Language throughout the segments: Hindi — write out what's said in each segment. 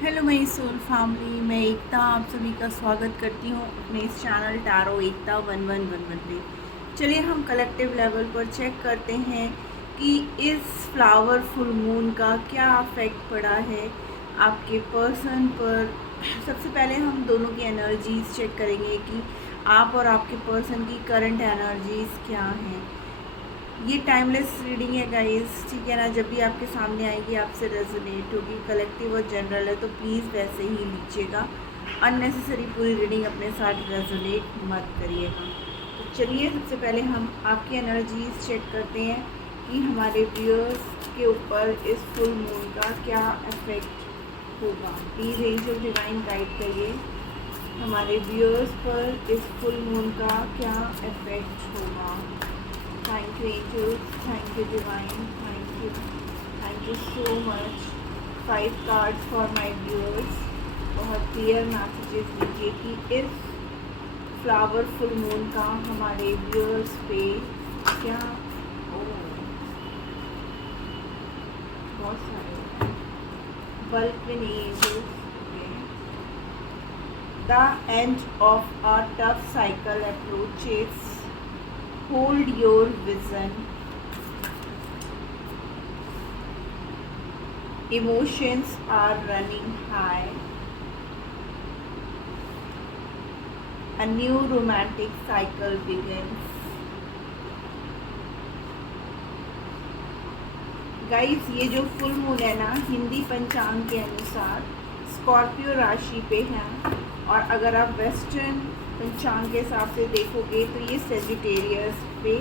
हेलो माय सोल फैमिली, मैं एकता आप सभी का स्वागत करती हूँ अपने इस चैनल टैरो एकता 1111 पे। चलिए हम कलेक्टिव लेवल पर चेक करते हैं कि इस फ्लावर फुल मून का क्या इफेक्ट पड़ा है आपके पर्सन पर। सबसे पहले हम दोनों की एनर्जीज चेक करेंगे कि आप और आपके पर्सन की करंट एनर्जीज क्या हैं। ये टाइमलेस रीडिंग है गाइस, ठीक है ना। जब भी आपके सामने आएगी आपसे रेजोनेट होगी, कलेक्टिव और जनरल है तो प्लीज़ वैसे ही लीजिएगा। अननेसेसरी पूरी रीडिंग अपने साथ रेजोनेट मत करिएगा। तो चलिए सबसे पहले हम आपकी एनर्जीज चेक करते हैं कि हमारे व्यूअर्स के ऊपर इस फुल मून का क्या इफेक्ट होगा। प्लीज़ एंजल डिवाइन गाइड करिए हमारे व्यूअर्स पर इस फुल मून का क्या इफेक्ट होगा। Thank you angels, thank you divine, thank you so much. 5 cards for my viewers. बहुत क्लियर मैसेजेस दीजिए कि इस फ्लावर फुल मून का हमारे व्यूअर्स पे क्या बहुत सारे बल्क में नहीं angels. The end of a tough cycle approaches, hold your vision, emotions are running high, a new romantic cycle begins. Guys, ये जो फुल मून है ना, हिंदी पंचांग के अनुसार स्कॉर्पियो राशि पे है, और अगर आप वेस्टर्न पंचांग के हिसाब से देखोगे तो ये सेजिटेरियस पे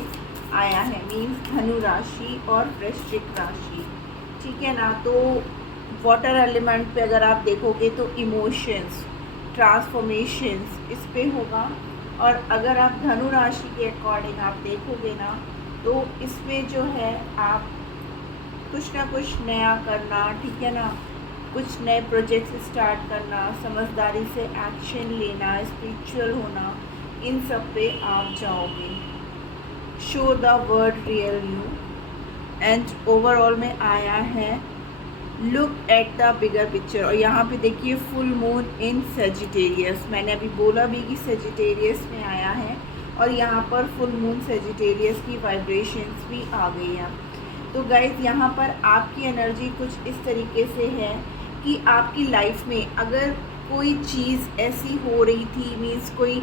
आया है, मीन्स धनु राशि और वृश्चिक राशि, ठीक है ना। तो वाटर एलिमेंट पे अगर आप देखोगे तो इमोशंस, ट्रांसफॉर्मेशंस इस पे होगा। और अगर आप धनु राशि के अकॉर्डिंग आप देखोगे ना तो इसमें जो है आप कुछ ना कुछ नया करना, ठीक है ना, कुछ नए प्रोजेक्ट्स स्टार्ट करना, समझदारी से एक्शन लेना, स्पिरिचुअल होना, इन सब पे आप जाओगे। Show the word real you, and overall में आया है look at the bigger picture. और यहाँ पे देखिए फुल मून इन सेजिटेरियस, मैंने अभी बोला भी कि सेजिटेरियस में आया है, और यहाँ पर फुल मून सेजिटेरियस की वाइब्रेशंस भी आ गई हैं। तो गाइज यहाँ पर आपकी एनर्जी कुछ इस तरीके से है कि आपकी लाइफ में अगर कोई चीज़ ऐसी हो रही थी, मीन्स कोई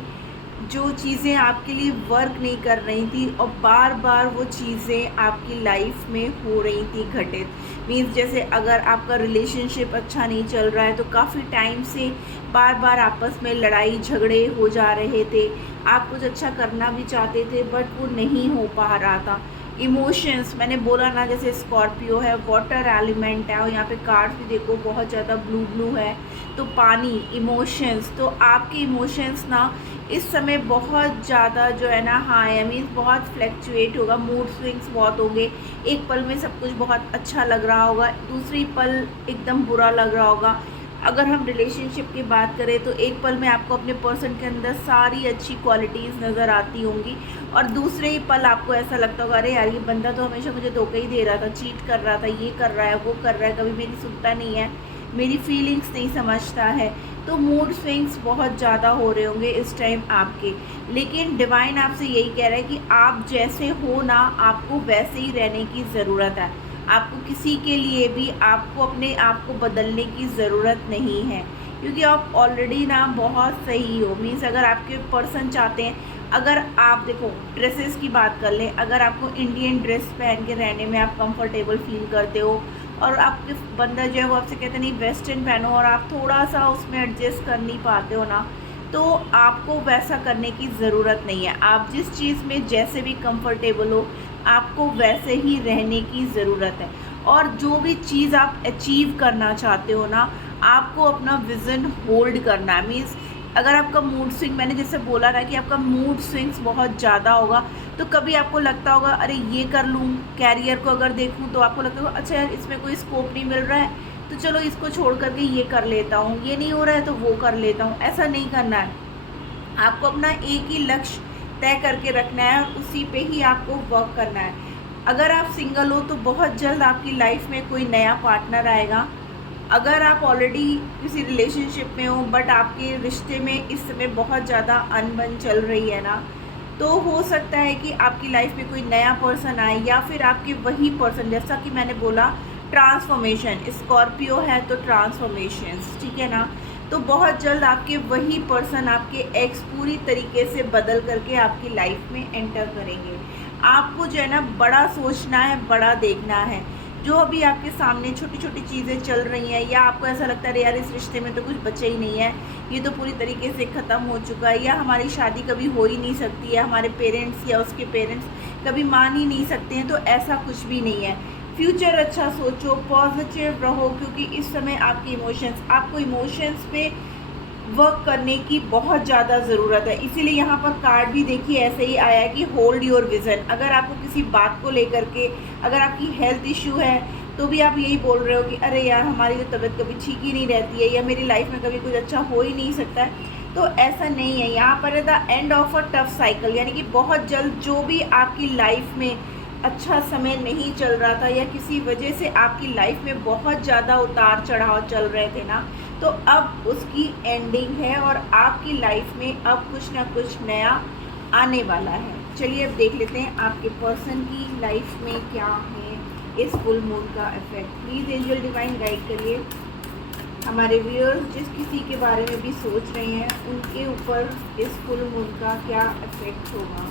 जो चीज़ें आपके लिए वर्क नहीं कर रही थी और बार बार वो चीज़ें आपकी लाइफ में हो रही थी घटित, मीन्स जैसे अगर आपका रिलेशनशिप अच्छा नहीं चल रहा है तो काफ़ी टाइम से बार बार आपस में लड़ाई झगड़े हो जा रहे थे, आप कुछ अच्छा करना भी चाहते थे बट वो नहीं हो पा रहा था। इमोशंस, मैंने बोला ना, जैसे स्कॉर्पियो है, वाटर एलिमेंट है, और यहाँ पे कार्ड्स भी देखो बहुत ज़्यादा ब्लू ब्लू है, तो पानी, इमोशंस। तो आपके इमोशंस ना इस समय बहुत ज़्यादा जो है ना हाई है, मीन्स बहुत फ्लैक्चुएट होगा, मूड स्विंग्स बहुत होंगे। एक पल में सब कुछ बहुत अच्छा लग रहा होगा, दूसरी पल एकदम बुरा लग रहा होगा। अगर हम रिलेशनशिप की बात करें तो एक पल में आपको अपने पर्सन के अंदर सारी अच्छी क्वालिटीज़ नज़र आती होंगी, और दूसरे ही पल आपको ऐसा लगता होगा अरे यार ये बंदा तो हमेशा मुझे धोखा ही दे रहा था, चीट कर रहा था, ये कर रहा है, वो कर रहा है, कभी मेरी सुनता नहीं है, मेरी फीलिंग्स नहीं समझता है। तो मूड स्विंग्स बहुत ज़्यादा हो रहे होंगे इस टाइम आपके, लेकिन डिवाइन आपसे यही कह रहा है कि आप जैसे हो ना, आपको वैसे ही रहने की ज़रूरत है। आपको किसी के लिए भी आपको अपने आप को बदलने की ज़रूरत नहीं है, क्योंकि आप ऑलरेडी ना बहुत सही हो। मीन्स अगर आपके पर्सन चाहते हैं, अगर आप देखो ड्रेसेस की बात कर लें, अगर आपको इंडियन ड्रेस पहन के रहने में आप कंफर्टेबल फील करते हो और आपके बंदा जो है वो आपसे कहते हैं नहीं वेस्टर्न पहनो, और आप थोड़ा सा उसमें एडजस्ट कर नहीं पाते हो ना, तो आपको वैसा करने की ज़रूरत नहीं है। आप जिस चीज़ में जैसे भी कंफर्टेबल हो आपको वैसे ही रहने की ज़रूरत है। और जो भी चीज़ आप अचीव करना चाहते हो ना, आपको अपना विज़न होल्ड करना है। मीन्स अगर आपका मूड स्विंग, मैंने जैसे बोला ना कि आपका मूड स्विंग्स बहुत ज़्यादा होगा, तो कभी आपको लगता होगा अरे ये कर लूँ, कैरियर को अगर देखूँ तो आपको लगता होगा अच्छा यार इसमें कोई स्कोप नहीं मिल रहा है तो चलो इसको छोड़ करके ये कर लेता हूँ, ये नहीं हो रहा है तो वो कर लेता हूँ। ऐसा नहीं करना है, आपको अपना एक ही लक्ष्य तय करके रखना है और उसी पे ही आपको वर्क करना है। अगर आप सिंगल हो तो बहुत जल्द आपकी लाइफ में कोई नया पार्टनर आएगा, अगर आप ऑलरेडी किसी रिलेशनशिप में हो बट आपके रिश्ते में इस समय बहुत ज़्यादा अनबन चल रही है ना, तो हो सकता है कि आपकी लाइफ में कोई नया पर्सन आए, या फिर आपके वही पर्सन, जैसा कि मैंने बोला ट्रांसफॉर्मेशन, स्कॉर्पियो है तो ट्रांसफॉर्मेशंस, ठीक है ना। तो बहुत जल्द आपके वही पर्सन, आपके एक्स पूरी तरीके से बदल करके आपकी लाइफ में एंटर करेंगे। आपको जो है ना बड़ा सोचना है, बड़ा देखना है। जो अभी आपके सामने छोटी छोटी चीज़ें चल रही हैं, या आपको ऐसा लगता है यार इस रिश्ते में तो कुछ बचा ही नहीं है, ये तो पूरी तरीके से ख़त्म हो चुका है, या हमारी शादी कभी हो ही नहीं सकती है, हमारे पेरेंट्स या उसके पेरेंट्स कभी मान ही नहीं सकते हैं, तो ऐसा कुछ भी नहीं है। फ्यूचर अच्छा सोचो, पॉजिटिव रहो, क्योंकि इस समय आपको इमोशंस पे वर्क करने की बहुत ज़्यादा ज़रूरत है। इसीलिए यहाँ पर कार्ड भी देखिए ऐसे ही आया है कि होल्ड योर विज़न। अगर आपको किसी बात को लेकर के, अगर आपकी हेल्थ इशू है तो भी आप यही बोल रहे हो कि अरे यार हमारी तो तबीयत कभी ठीक ही नहीं रहती है, या मेरी लाइफ में कभी कुछ अच्छा हो ही नहीं सकता है, तो ऐसा नहीं है। यहाँ पर है the end of a tough cycle, यानी कि बहुत जल्द जो भी आपकी लाइफ में अच्छा समय नहीं चल रहा था, या किसी वजह से आपकी लाइफ में बहुत ज़्यादा उतार चढ़ाव चल रहे थे ना, तो अब उसकी एंडिंग है और आपकी लाइफ में अब कुछ ना कुछ नया आने वाला है। चलिए अब देख लेते हैं आपके पर्सन की लाइफ में क्या है इस फुल मून का effect. Please angel divine guide करिए हमारे व्यूअर्स जिस किसी के बारे में भी सोच रहे हैं, उनके ऊपर इस फुल मून का क्या इफेक्ट होगा।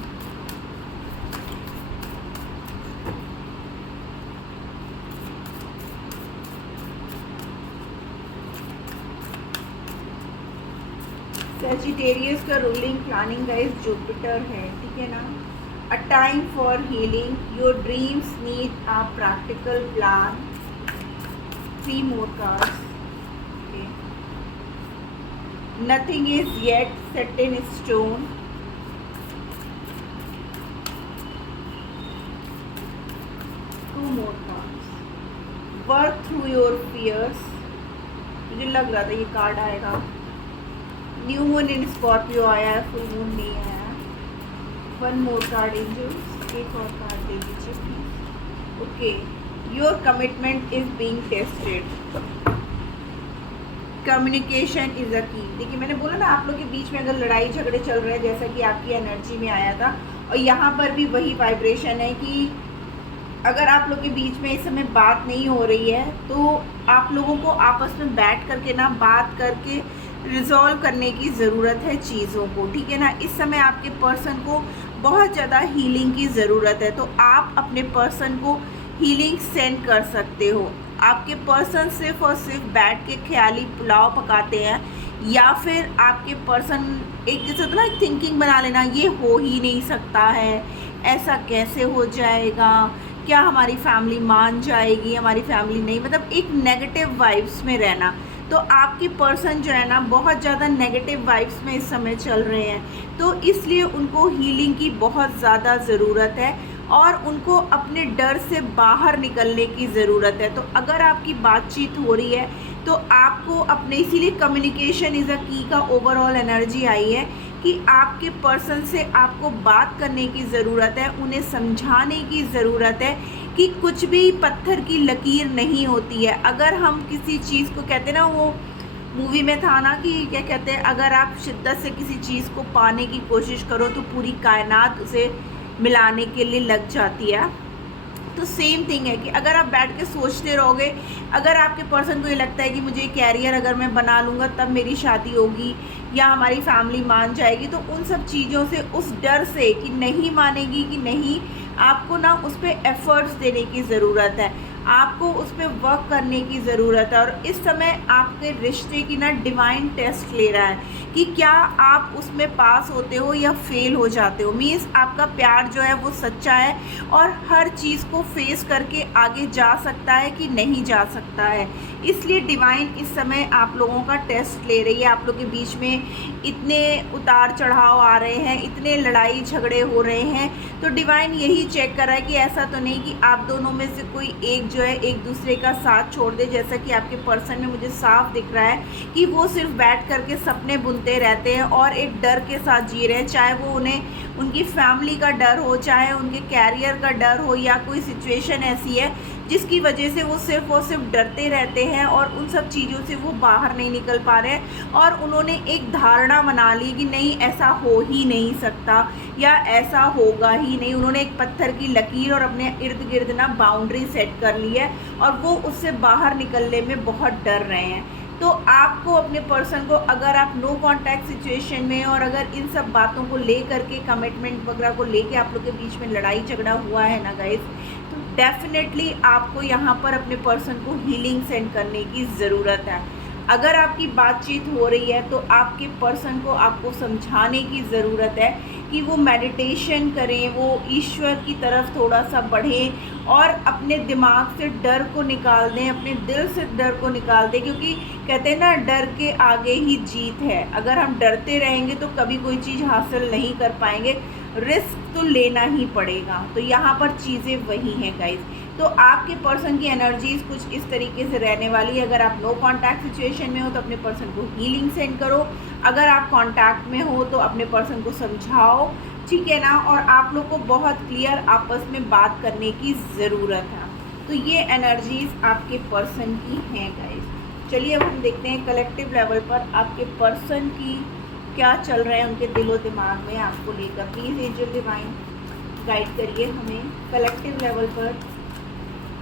सेजिटेरियस का रूलिंग प्लानिंग गाइस जुपिटर है, ठीक है ना। A time for healing, your dreams need a practical plan. 3 more cards. Okay. Nothing is yet set in stone. 2 more cards. Work through your fears. मुझे लग रहा था ये कार्ड आएगा। न्यू मून इन स्कॉर्पियो आया है, फुल मून नहीं आया। 1 more card एंजल्स, एक और कार्ड दे दीजिए please. Okay, your commitment is being tested. Communication is a की। देखिए मैंने बोला ना, आप लोग के बीच में अगर लड़ाई झगड़े चल रहे हैं, जैसा कि आपकी एनर्जी में आया था, और यहाँ पर भी वही वाइब्रेशन है कि अगर आप लोग के बीच में इस समय बात नहीं हो रही है, तो आप लोगों को आपस में बैठ करके ना बात करके रिजॉल्व करने की ज़रूरत है चीज़ों को, ठीक है ना। इस समय आपके पर्सन को बहुत ज़्यादा हीलिंग की ज़रूरत है, तो आप अपने पर्सन को हीलिंग सेंड कर सकते हो। आपके पर्सन सिर्फ और सिर्फ बैठ के ख्याली पुलाव पकाते हैं, या फिर आपके पर्सन एक जैसे होता है ना, थिंकिंग बना लेना, ये हो ही नहीं सकता है, ऐसा कैसे हो जाएगा, क्या हमारी फैमिली मान जाएगी, हमारी फैमिली नहीं, मतलब एक नेगेटिव वाइब्स में रहना। तो आपकी पर्सन जो है ना बहुत ज़्यादा नेगेटिव वाइब्स में इस समय चल रहे हैं, तो इसलिए उनको हीलिंग की बहुत ज़्यादा ज़रूरत है और उनको अपने डर से बाहर निकलने की ज़रूरत है। तो अगर आपकी बातचीत हो रही है तो आपको अपने, इसीलिए कम्युनिकेशन इज़ अ की का ओवरऑल एनर्जी आई है कि आपके पर्सन से आपको बात करने की ज़रूरत है, उन्हें समझाने की ज़रूरत है कि कुछ भी पत्थर की लकीर नहीं होती है। अगर हम किसी चीज़ को कहते हैं ना, वो मूवी में था ना कि क्या कहते हैं, अगर आप शिद्दत से किसी चीज़ को पाने की कोशिश करो तो पूरी कायनात उसे मिलाने के लिए लग जाती है। तो सेम थिंग है कि अगर आप बैठ के सोचते रहोगे, अगर आपके पर्सन को ये लगता है कि मुझे कैरियर अगर मैं बना लूँगा तब मेरी शादी होगी या हमारी फैमिली मान जाएगी, तो उन सब चीज़ों से, उस डर से कि नहीं मानेगी कि नहीं, आपको ना उस पर एफ़र्ट्स देने की ज़रूरत है, आपको उस पर वर्क करने की ज़रूरत है। और इस समय आपके रिश्ते की ना डिवाइन टेस्ट ले रहा है कि क्या आप उसमें पास होते हो या फेल हो जाते हो। मीन्स आपका प्यार जो है वो सच्चा है और हर चीज़ को फेस करके आगे जा सकता है कि नहीं जा सकता है। इसलिए डिवाइन इस समय आप लोगों का टेस्ट ले रही है। आप लोग के बीच में इतने उतार चढ़ाव आ रहे हैं, इतने लड़ाई झगड़े हो रहे हैं, तो डिवाइन यही चेक कर रहा है कि ऐसा तो नहीं कि आप दोनों में से कोई एक जो है एक दूसरे का साथ छोड़ दे। जैसा कि आपके पर्सन में मुझे साफ दिख रहा है कि वो सिर्फ बैठ करके सपने बुनते रहते हैं और एक डर के साथ जी रहे हैं, चाहे वो उन्हें उनकी फैमिली का डर हो, चाहे उनके कैरियर का डर हो, या कोई सिचुएशन ऐसी है जिसकी वजह से वो सिर्फ और सिर्फ डरते रहते हैं और उन सब चीज़ों से वो बाहर नहीं निकल पा रहे हैं। और उन्होंने एक धारणा बना ली कि नहीं, ऐसा हो ही नहीं सकता या ऐसा होगा ही नहीं। उन्होंने एक पत्थर की लकीर और अपने इर्द गिर्द ना बाउंड्री सेट कर ली है और वो उससे बाहर निकलने में बहुत डर रहे हैं। तो आपको अपने पर्सन को, अगर आप नो कांटेक्ट सिचुएशन में और अगर इन सब बातों को ले करके, कमिटमेंट वगैरह को लेके आप लोग के बीच में लड़ाई झगड़ा हुआ है ना गाइस, तो डेफिनेटली आपको यहाँ पर अपने पर्सन को हीलिंग सेंड करने की ज़रूरत है। अगर आपकी बातचीत हो रही है तो आपके पर्सन को आपको समझाने की ज़रूरत है कि वो मेडिटेशन करें, वो ईश्वर की तरफ थोड़ा सा बढ़ें और अपने दिमाग से डर को निकाल दें, अपने दिल से डर को निकाल दें। क्योंकि कहते हैं ना, डर के आगे ही जीत है। अगर हम डरते रहेंगे तो कभी कोई चीज़ हासिल नहीं कर पाएंगे, रिस्क तो लेना ही पड़ेगा। तो यहाँ पर चीज़ें वही हैं गाइस। तो आपके पर्सन की एनर्जीज कुछ इस तरीके से रहने वाली है। अगर आप नो कांटेक्ट सिचुएशन में हो तो अपने पर्सन को हीलिंग सेंड करो, अगर आप कांटेक्ट में हो तो अपने पर्सन को समझाओ, ठीक है ना। और आप लोग को बहुत क्लियर आपस में बात करने की ज़रूरत है। तो ये एनर्जीज आपके पर्सन की हैं गाइस। चलिए अब हम देखते हैं कलेक्टिव लेवल पर आपके पर्सन की क्या चल रहा है, उनके दिलो दिमाग में आपको लेकर। प्लीज़ एंजल डिवाइन गाइड करिए हमें कलेक्टिव लेवल पर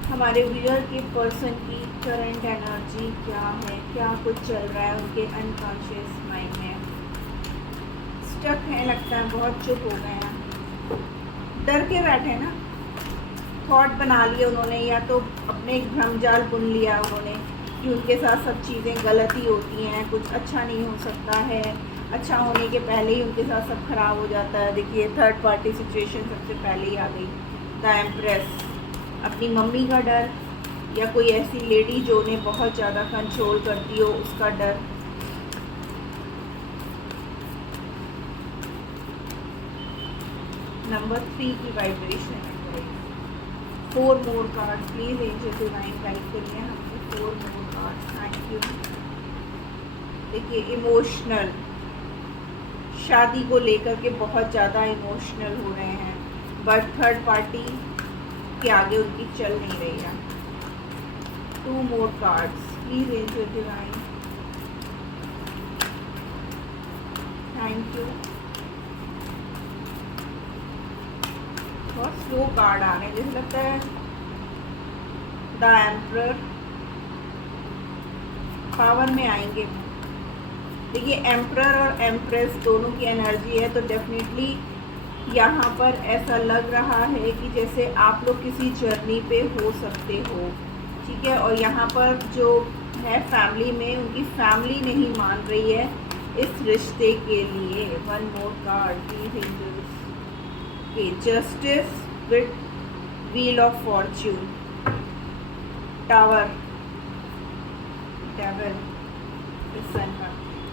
हमारे व्यूअर के पर्सन की करंट एनर्जी क्या है, क्या कुछ चल रहा है उनके अनकॉन्शियस माइंड में। स्टक है लगता है, बहुत चुप हो गए हैं, डर के बैठे ना, थॉट बना लिए उन्होंने, या तो अपने एक भ्रमजाल बुन लिया उन्होंने कि उनके साथ सब चीज़ें गलत ही होती हैं, कुछ अच्छा नहीं हो सकता है, अच्छा होने के पहले ही उनके साथ सब खराब हो जाता है। देखिए थर्ड पार्टी सिचुएशन सबसे पहले ही आ गई, द एम्प्रेस। अपनी मम्मी का डर या कोई ऐसी लेडी जो उन्हें बहुत ज़्यादा कंट्रोल करती हो, उसका डर। नंबर 3 की वाइब्रेशन है। 4 more cards, please angel divine guide करिए हमको 4 मोर कार्ड्स, थैंक यू। देखिए इमोशनल, शादी को लेकर के बहुत ज़्यादा इमोशनल हो रहे हैं, बट थर्ड पार्टी के आगे उनकी चल नहीं रही है। 2 more cards, please angel divine, thank you. बहुत स्लो कार्ड आ रहे हैं, जैसे लगता है द एम्परर पावर में आएंगे। देखिए एम्परर और एम्प्रेस दोनों की एनर्जी है, तो डेफिनेटली यहाँ पर ऐसा लग रहा है कि जैसे आप लोग किसी जर्नी पे हो सकते हो, ठीक है। और यहाँ पर जो है फैमिली में, उनकी फैमिली नहीं मान रही है इस रिश्ते के लिए। 1 more card, please angels. Okay, justice with wheel of fortune, tower, devil, sun का।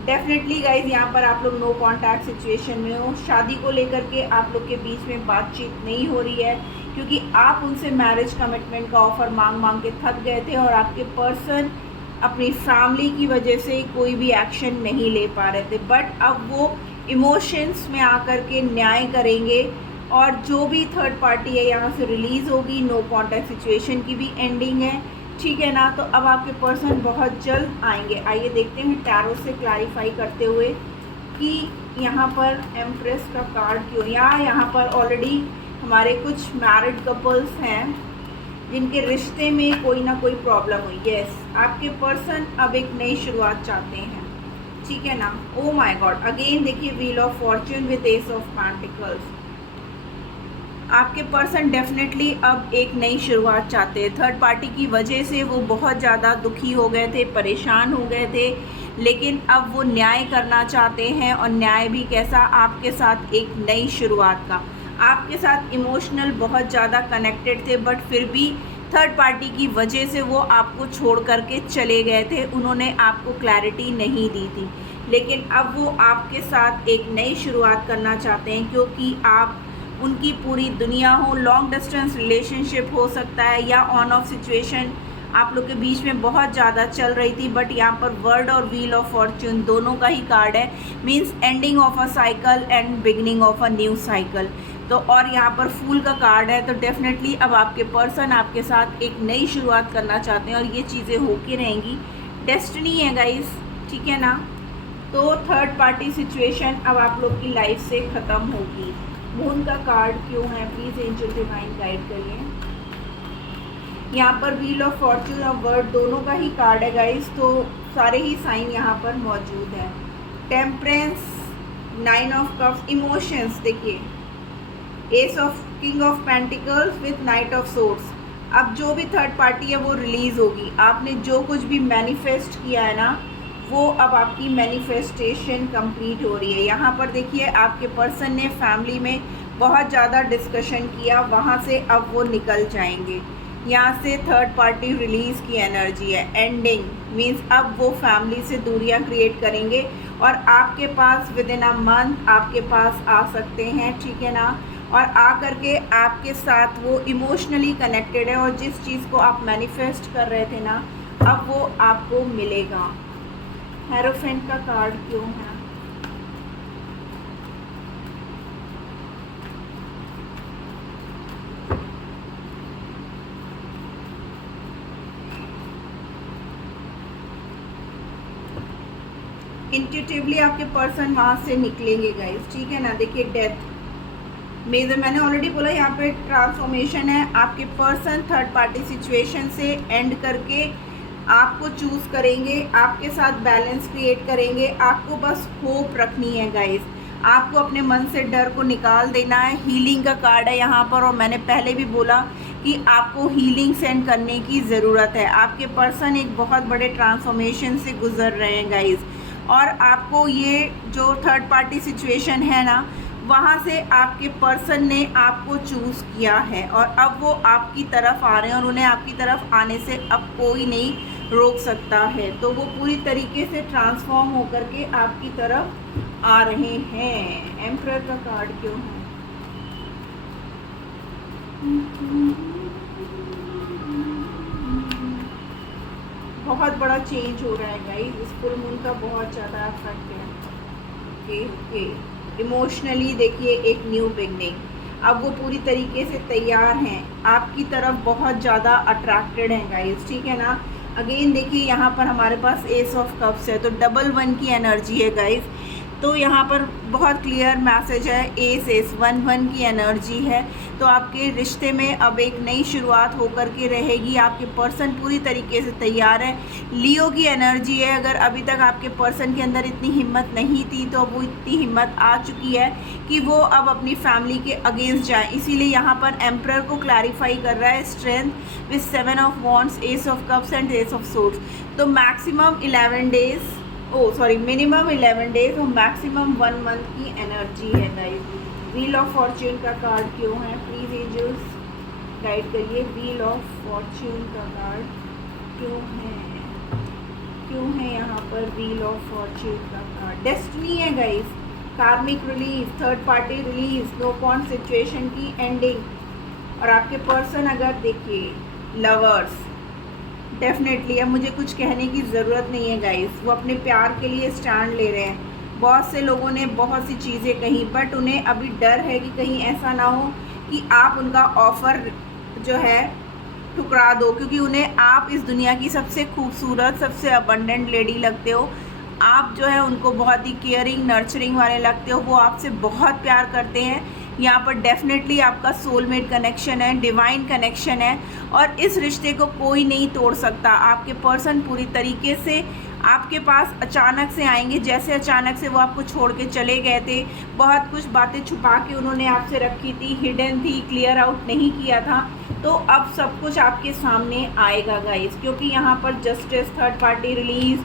डेफिनेटली गाइज यहाँ पर आप लोग नो कांटेक्ट सिचुएशन में हो, शादी को लेकर के आप लोग के बीच में बातचीत नहीं हो रही है, क्योंकि आप उनसे मैरिज कमिटमेंट का ऑफ़र मांग के थक गए थे और आपके पर्सन अपनी फैमिली की वजह से कोई भी एक्शन नहीं ले पा रहे थे। बट अब वो इमोशंस में आकर के न्याय करेंगे और जो भी थर्ड पार्टी है यहाँ से रिलीज़ होगी। नो कांटेक्ट सिचुएशन की भी एंडिंग है, ठीक है ना। तो अब आपके पर्सन बहुत जल्द आएंगे। आइए देखते हैं टैरो से क्लैरिफाई करते हुए कि यहाँ पर एम्प्रेस का कार्ड क्यों, या यहाँ पर ऑलरेडी हमारे कुछ मैरिड कपल्स हैं जिनके रिश्ते में कोई ना कोई प्रॉब्लम हुई। यस, आपके पर्सन अब एक नई शुरुआत चाहते हैं, ठीक है ना। ओ माय गॉड, अगेन देखिए wheel of Fortune with S of pentacles. आपके पर्सन डेफिनेटली अब एक नई शुरुआत चाहते हैं। थर्ड पार्टी की वजह से वो बहुत ज़्यादा दुखी हो गए थे, परेशान हो गए थे, लेकिन अब वो न्याय करना चाहते हैं। और न्याय भी कैसा, आपके साथ एक नई शुरुआत का। आपके साथ इमोशनल बहुत ज़्यादा कनेक्टेड थे, बट फिर भी थर्ड पार्टी की वजह से वो आपको छोड़ करके चले गए थे। उन्होंने आपको क्लैरिटी नहीं दी थी, लेकिन अब वो आपके साथ एक नई शुरुआत करना चाहते हैं, क्योंकि आप उनकी पूरी दुनिया हो। लॉन्ग डिस्टेंस रिलेशनशिप हो सकता है या ऑन ऑफ सिचुएशन आप लोग के बीच में बहुत ज़्यादा चल रही थी, बट यहाँ पर वर्ड और व्हील ऑफ फॉर्च्यून दोनों का ही कार्ड है। Means ending of a cycle and beginning of a new cycle. तो और यहाँ पर फूल का कार्ड है, तो डेफिनेटली अब आपके पर्सन आपके साथ एक नई शुरुआत करना चाहते हैं और ये चीज़ें होके रहेंगी, डेस्टिनी है गाइस, ठीक है ना। तो थर्ड पार्टी सिचुएशन अब आप लोग की लाइफ से ख़त्म होगी। मून का कार्ड क्यों है, प्लीज़ एंजल डिवाइन गाइड करिए। यहाँ पर व्हील ऑफ फॉर्चून और वर्ड दोनों का ही कार्ड है गाइस, तो सारे ही साइन यहाँ पर मौजूद हैं। टेम्परेंस, 9 ऑफ कप्स, इमोशंस देखिए, S of king of pentacles with night of swords. अब जो भी थर्ड पार्टी है वो रिलीज़ होगी। आपने जो कुछ भी मैनिफेस्ट किया है ना, वो अब आपकी मैनिफेस्टेशन कंप्लीट हो रही है। यहाँ पर देखिए आपके पर्सन ने फैमिली में बहुत ज़्यादा डिस्कशन किया, वहाँ से अब वो निकल जाएंगे। यहाँ से थर्ड पार्टी रिलीज़ की एनर्जी है। एंडिंग मीन्स अब वो फैमिली से दूरियाँ क्रिएट करेंगे और आपके पास विद इन अ मंथ आपके पास आ सकते हैं, ठीक है ना। और आ करके आपके साथ वो इमोशनली कनेक्टेड है और जिस चीज़ को आप मैनिफेस्ट कर रहे थे ना, अब वो आपको मिलेगा। हेरोफेंट का कार्ड क्यों है? इंट्यूटिवली आपके पर्सन वहाँ से निकलेंगे गाइस, ठीक है ना। देखिए डेथ मेजर, मैंने ऑलरेडी बोला यहाँ पे ट्रांसफॉर्मेशन है। आपके पर्सन थर्ड पार्टी सिचुएशन से एंड करके आपको चूज़ करेंगे, आपके साथ बैलेंस क्रिएट करेंगे। आपको बस होप रखनी है गाइस, आपको अपने मन से डर को निकाल देना है। हीलिंग का कार्ड है यहाँ पर, और मैंने पहले भी बोला कि आपको हीलिंग सेंड करने की ज़रूरत है। आपके पर्सन एक बहुत बड़े ट्रांसफॉर्मेशन से गुजर रहे हैं गाइस, और आपको ये जो थर्ड पार्टी सिचुएशन है ना, वहाँ से आपके पर्सन ने आपको चूज़ किया है और अब वो आपकी तरफ आ रहे हैं और उन्हें आपकी तरफ आने से अब कोई नहीं रोक सकता है। तो वो पूरी तरीके से ट्रांसफॉर्म होकर के आपकी तरफ आ रहे हैं। एम्परर का कार्ड क्यों है? बहुत बड़ा चेंज हो रहा है गाइस, इस फुल मून का बहुत ज़्यादा इफेक्ट है। ओके, इमोशनली देखिए एक न्यू बिगनिंग। अब वो पूरी तरीके से तैयार हैं, आपकी तरफ बहुत ज़्यादा अट्रैक्टेड हैं गाइस, ठीक है ना। अगेन देखिए यहाँ पर हमारे पास एस ऑफ कप्स है, तो डबल 1 की एनर्जी है गाइस। तो यहाँ पर बहुत क्लियर मैसेज है, एस 1 की एनर्जी है। तो आपके रिश्ते में अब एक नई शुरुआत होकर के रहेगी। आपके पर्सन पूरी तरीके से तैयार है। लियो की एनर्जी है। अगर अभी तक आपके पर्सन के अंदर इतनी हिम्मत नहीं थी, तो वो इतनी हिम्मत आ चुकी है कि वो अब अपनी फैमिली के अगेंस्ट जाए। इसीलिए यहाँ पर एम्परर को क्लैरिफाई कर रहा है, strength with 7 of wands, ace of cups and ace of swords. तो मैक्सिमम 11 डेज, मिनिमम 11 डेज और मैक्सिमम 1 मंथ की एनर्जी है गाइस। व्हील ऑफ फॉर्च्यून का कार्ड क्यों है? प्लीज़ एंजल्स गाइड करिए। व्हील ऑफ फॉर्च्यून का कार्ड क्यों है यहाँ पर? व्हील ऑफ फॉर्च्यून का कार्ड डेस्टिनी है guys, karmic release, third party release, no contact situation की एंडिंग। और आपके पर्सन अगर देखिए लवर्स, डेफिनेटली अब मुझे कुछ कहने की ज़रूरत नहीं है गाइस, वो अपने प्यार के लिए स्टैंड ले रहे हैं। बहुत से लोगों ने बहुत सी चीज़ें कही, बट उन्हें अभी डर है कि कहीं ऐसा ना हो कि आप उनका ऑफ़र जो है ठुकरा दो, क्योंकि उन्हें आप इस दुनिया की सबसे खूबसूरत, सबसे अबंडेंट लेडी लगते हो। आप जो है उनको बहुत ही केयरिंग, नर्चरिंग वाले लगते हो। वो आपसे बहुत प्यार करते हैं। यहाँ पर डेफिनेटली आपका सोलमेट कनेक्शन है, डिवाइन कनेक्शन है, और इस रिश्ते को कोई नहीं तोड़ सकता। आपके पर्सन पूरी तरीके से आपके पास अचानक से आएंगे, जैसे अचानक से वो आपको छोड़ के चले गए थे। बहुत कुछ बातें छुपा के उन्होंने आपसे रखी थी, हिडन थी, क्लियर आउट नहीं किया था। तो अब सब कुछ आपके सामने आएगा गाइस, क्योंकि यहाँ पर जस्टिस, थर्ड पार्टी रिलीज़,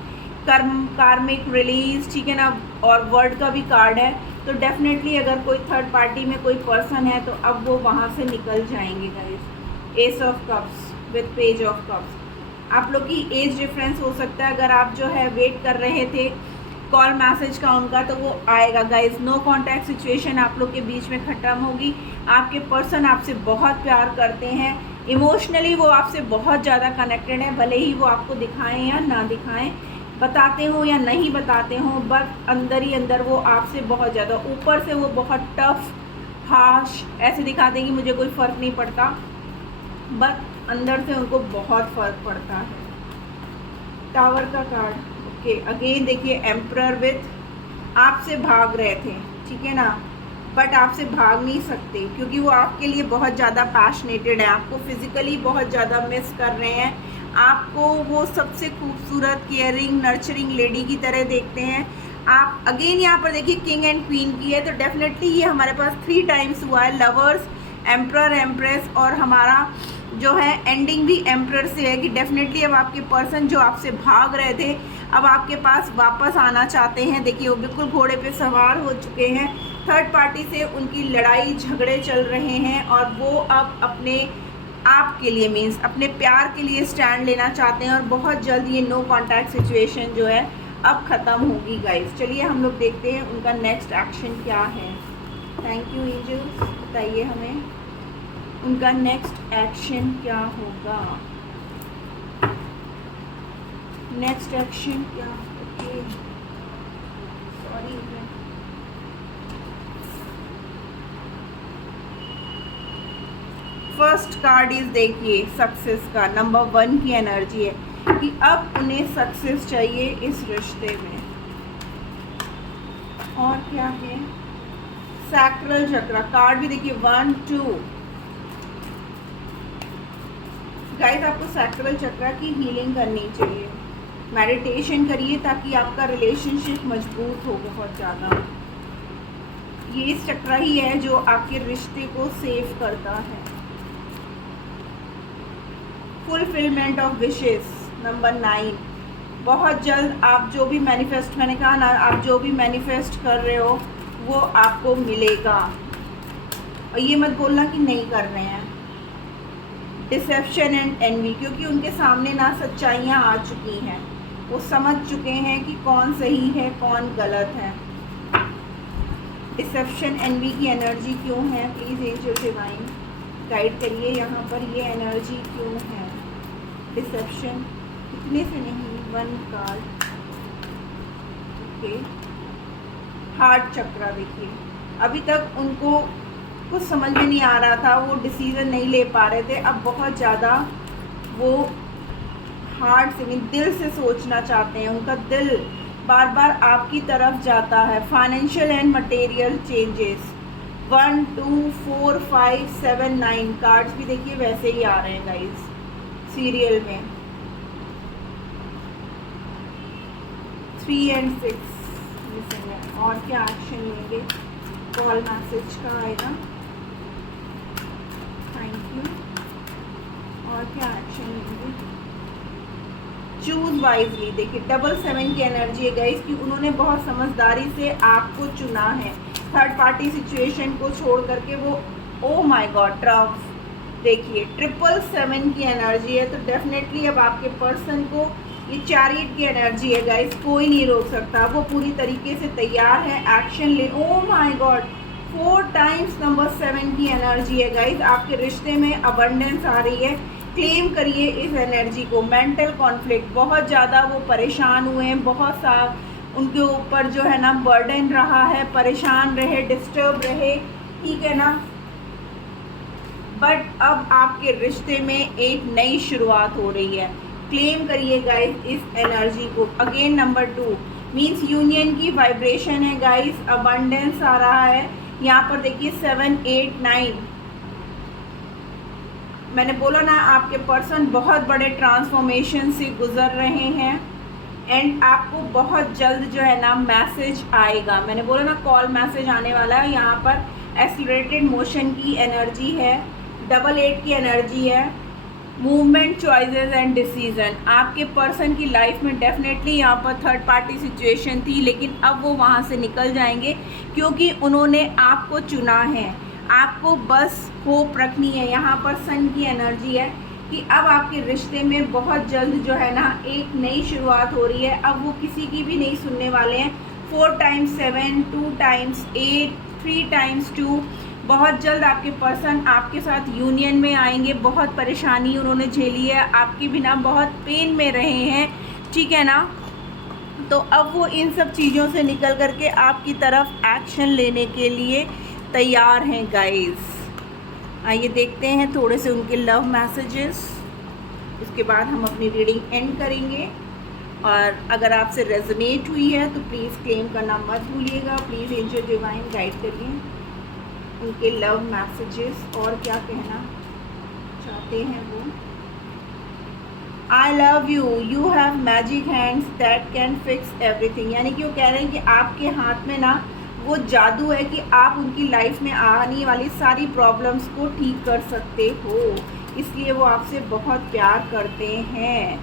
कार्मिक रिलीज़, ठीक है ना, और वर्ड का भी कार्ड है। तो डेफिनेटली अगर कोई थर्ड पार्टी में कोई पर्सन है, तो अब वो वहाँ से निकल जाएंगे guys. S of cups with page of cups. आप लोग की एज डिफरेंस हो सकता है। अगर आप जो है वेट कर रहे थे कॉल मैसेज का उनका, तो वो आएगा गाइस। नो कॉन्टैक्ट सिचुएशन आप लोग के बीच में ख़त्म होगी। आपके पर्सन आपसे बहुत प्यार करते हैं, इमोशनली वो आपसे बहुत ज़्यादा कनेक्टेड है। भले ही वो आपको दिखाएं या ना दिखाएं, बताते हो या नहीं बताते हो, बट अंदर ही अंदर वो आपसे बहुत ज़्यादा, ऊपर से वो बहुत टफ हाश ऐसे दिखाते हैं कि मुझे कोई फ़र्क नहीं पड़ता, बट अंदर से उनको बहुत फ़र्क पड़ता है। टावर का कार्ड, ओके, अगेन देखिए एम्परर विथ आपसे भाग रहे थे, ठीक है ना, बट आपसे भाग नहीं सकते क्योंकि वो आपके लिए बहुत ज़्यादा पैशनेटेड है, आपको फिज़िकली बहुत ज़्यादा मिस कर रहे हैं, आपको वो सबसे खूबसूरत केयरिंग नर्चरिंग लेडी की तरह देखते हैं। आप अगेन यहाँ पर देखिए किंग एंड क्वीन की है, तो डेफिनेटली ये हमारे पास 3 टाइम्स हुआ है, लवर्स, एम्परर, एम्प्रेस, और हमारा जो है एंडिंग भी एम्परर से है कि डेफिनेटली अब आपके पर्सन जो आपसे भाग रहे थे अब आपके पास वापस आना चाहते हैं। देखिए वो बिल्कुल घोड़े पे सवार हो चुके हैं, थर्ड पार्टी से उनकी लड़ाई झगड़े चल रहे हैं और वो अब अपने आप के लिए मीन्स अपने प्यार के लिए स्टैंड लेना चाहते हैं और बहुत जल्द ये नो कॉन्टैक्ट सिचुएशन जो है अब ख़त्म होगी गाइस। चलिए हम लोग देखते हैं उनका नेक्स्ट एक्शन क्या है। थैंक यू एंजल्स, बताइए हमें उनका नेक्स्ट एक्शन क्या होगा। नेक्स्ट एक्शन क्या, okay sorry, first card is देखिए सक्सेस का, नंबर 1 की एनर्जी है कि अब उन्हें सक्सेस चाहिए इस रिश्ते में। और क्या है, सैक्रल चक्र कार्ड भी देखिए 1 2। गाइस आपको सैक्रल चक्र की हीलिंग करनी चाहिए, मेडिटेशन करिए ताकि आपका रिलेशनशिप मजबूत हो बहुत ज़्यादा। ये इस चक्र ही है जो आपके रिश्ते को सेव करता है। फुलफिलमेंट ऑफ विशेस नंबर 9, बहुत जल्द आप जो भी मैनिफेस्ट, मैंने कहा ना, आप जो भी मैनिफेस्ट कर रहे हो वो आपको मिलेगा और ये मत बोलना कि नहीं कर रहे हैं। डिसेप्शन एंड एनवी, क्योंकि उनके सामने ना सच्चाइयाँ आ चुकी हैं, वो समझ चुके हैं कि कौन सही है कौन गलत है। डिसेप्शन एनवी की एनर्जी क्यों है, प्लीज़ एंजल डिवाइन गाइड करिए यहाँ पर ये एनर्जी क्यों है। डिसेप्शन इतने से नहीं, 1 कार्ड, ओके। हार्ट चक्र देखिए अभी तक उनको कुछ समझ में नहीं आ रहा था, वो डिसीज़न नहीं ले पा रहे थे, अब बहुत ज़्यादा वो हार्ट से दिल से सोचना चाहते हैं, उनका दिल बार बार आपकी तरफ जाता है। Financial and material changes 1 2 4 5 7 9 cards भी देखिए वैसे ही आ रहे हैं गाइस सीरियल में। 3 and 6 मिसिंग है। और क्या एक्शन लेंगे, कॉल मैसेज का आएगा, थैंक यू। और क्या एक्शन लेंगे, चूज वाइजली। देखिए 7 की एनर्जी है गाइस कि उन्होंने बहुत समझदारी से आपको चुना है, थर्ड पार्टी सिचुएशन को छोड़ करके वो, ओ माय गॉड, ट्रम्प। देखिए 7 की एनर्जी है, तो डेफिनेटली अब आपके पर्सन को ये चैरियट की एनर्जी है गाइस, कोई नहीं रोक सकता, वो पूरी तरीके से तैयार है एक्शन ले। Oh my God, 4 times number 7 की एनर्जी है गाइस, आपके रिश्ते में अबंडेंस आ रही है। क्लेम करिए इस एनर्जी को। मेंटल कॉन्फ्लिक्ट, बहुत ज़्यादा वो परेशान हुए हैं, बहुत सा उनके ऊपर जो है ना बर्डन रहा है, परेशान रहे, डिस्टर्ब रहे, ठीक है ना, बट अब आपके रिश्ते में एक नई शुरुआत हो रही है। क्लेम करिए गाइस इस एनर्जी को। अगेन नंबर 2 मीन्स यूनियन की वाइब्रेशन है गाइस, अबंडेंस आ रहा है यहाँ पर। देखिए 7 8 9, मैंने बोला ना आपके पर्सन बहुत बड़े ट्रांसफॉर्मेशन से गुजर रहे हैं एंड आपको बहुत जल्द जो है ना मैसेज आएगा। मैंने बोला ना कॉल मैसेज आने वाला है। यहाँ पर एक्सीलरेटेड मोशन की एनर्जी है, 8 की एनर्जी है, मूवमेंट, चॉइसेस एंड डिसीजन। आपके पर्सन की लाइफ में डेफिनेटली यहाँ पर थर्ड पार्टी सिचुएशन थी, लेकिन अब वो वहाँ से निकल जाएंगे क्योंकि उन्होंने आपको चुना है। आपको बस होप रखनी है। यहाँ पर सन की एनर्जी है कि अब आपके रिश्ते में बहुत जल्द जो है ना एक नई शुरुआत हो रही है। अब वो किसी की भी नहीं सुनने वाले हैं। 4 टाइम्स 7, 2 टाइम्स 8, 3 टाइम्स 2। बहुत जल्द आपके पर्सन आपके साथ यूनियन में आएंगे। बहुत परेशानी उन्होंने झेली है, आपके बिना बहुत पेन में रहे हैं, ठीक है ना। तो अब वो इन सब चीज़ों से निकल करके आपकी तरफ एक्शन लेने के लिए तैयार हैं गाइस। आइए देखते हैं थोड़े से उनके लव मैसेजेस, उसके बाद हम अपनी रीडिंग एंड करेंगे। और अगर आपसे रेजोनेट हुई है तो प्लीज़ क्लेम करना मत भूलिएगा। प्लीज़ एंजल डिवाइन गाइड करिए उनके लव मैसेजेस और क्या कहना चाहते हैं वो। I love you, you have magic hands that can fix everything, यानी कि वो कह रहे हैं कि आपके हाथ में ना वो जादू है कि आप उनकी लाइफ में आने वाली सारी प्रॉब्लम्स को ठीक कर सकते हो, इसलिए वो आपसे बहुत प्यार करते हैं।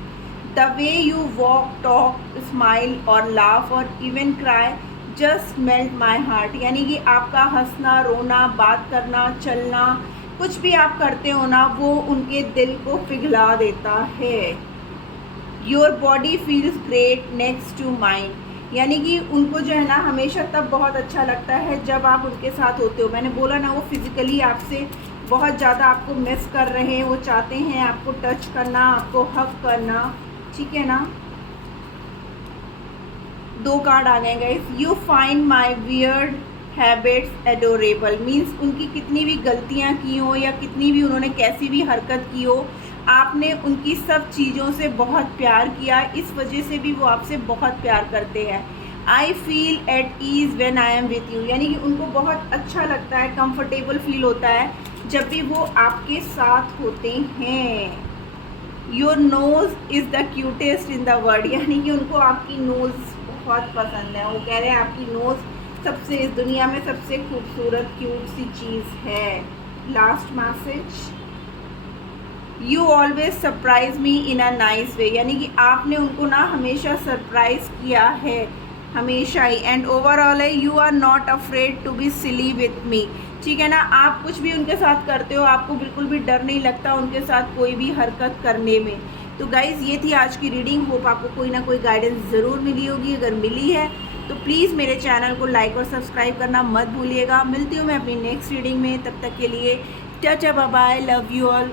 The way you walk, talk, smile और लाफ और even cry just melt my heart, यानी कि आपका हंसना, रोना, बात करना, चलना, कुछ भी आप करते हो ना वो उनके दिल को पिघला देता है। Your body feels great next to mind, यानी कि उनको जो है ना हमेशा तब बहुत अच्छा लगता है जब आप उनके साथ होते हो। मैंने बोला ना वो फिज़िकली आपसे बहुत ज़्यादा आपको मिस कर रहे हैं, वो चाहते हैं आपको टच करना, आपको हग करना, ठीक है ना। 2 कार्ड आ गए guys. You find my weird habits adorable, means उनकी कितनी भी गलतियाँ की हो या कितनी भी उन्होंने कैसी भी हरकत की हो, आपने उनकी सब चीज़ों से बहुत प्यार किया, इस वजह से भी वो आपसे बहुत प्यार करते हैं। I feel at ease when I am with you, यानी कि उनको बहुत अच्छा लगता है, कंफर्टेबल फील होता है जब भी वो आपके साथ होते हैं। Your nose is the cutest in the world, यानी कि उनको आपकी नोज़ बहुत पसंद है। वो कह रहे हैं आपकी नोज़ सबसे इस दुनिया में सबसे खूबसूरत क्यूट सी चीज़ है। Last message, you always surprise me in a nice way, यानी कि आपने उनको ना हमेशा सरप्राइज किया है, हमेशा ही। एंड ओवरऑल है you are not afraid to be silly with me, ठीक है ना। आप कुछ भी उनके साथ करते हो, आपको बिल्कुल भी डर नहीं लगता उनके साथ कोई भी हरकत करने में। तो गाइज़ ये थी आज की रीडिंग। होप आपको कोई ना कोई गाइडेंस ज़रूर मिली होगी। अगर मिली है तो प्लीज़ मेरे चैनल को लाइक और सब्सक्राइब करना मत भूलिएगा। मिलती हूँ मैं अपनी नेक्स्ट रीडिंग में, तब तक के लिए tata bye bye, love you all.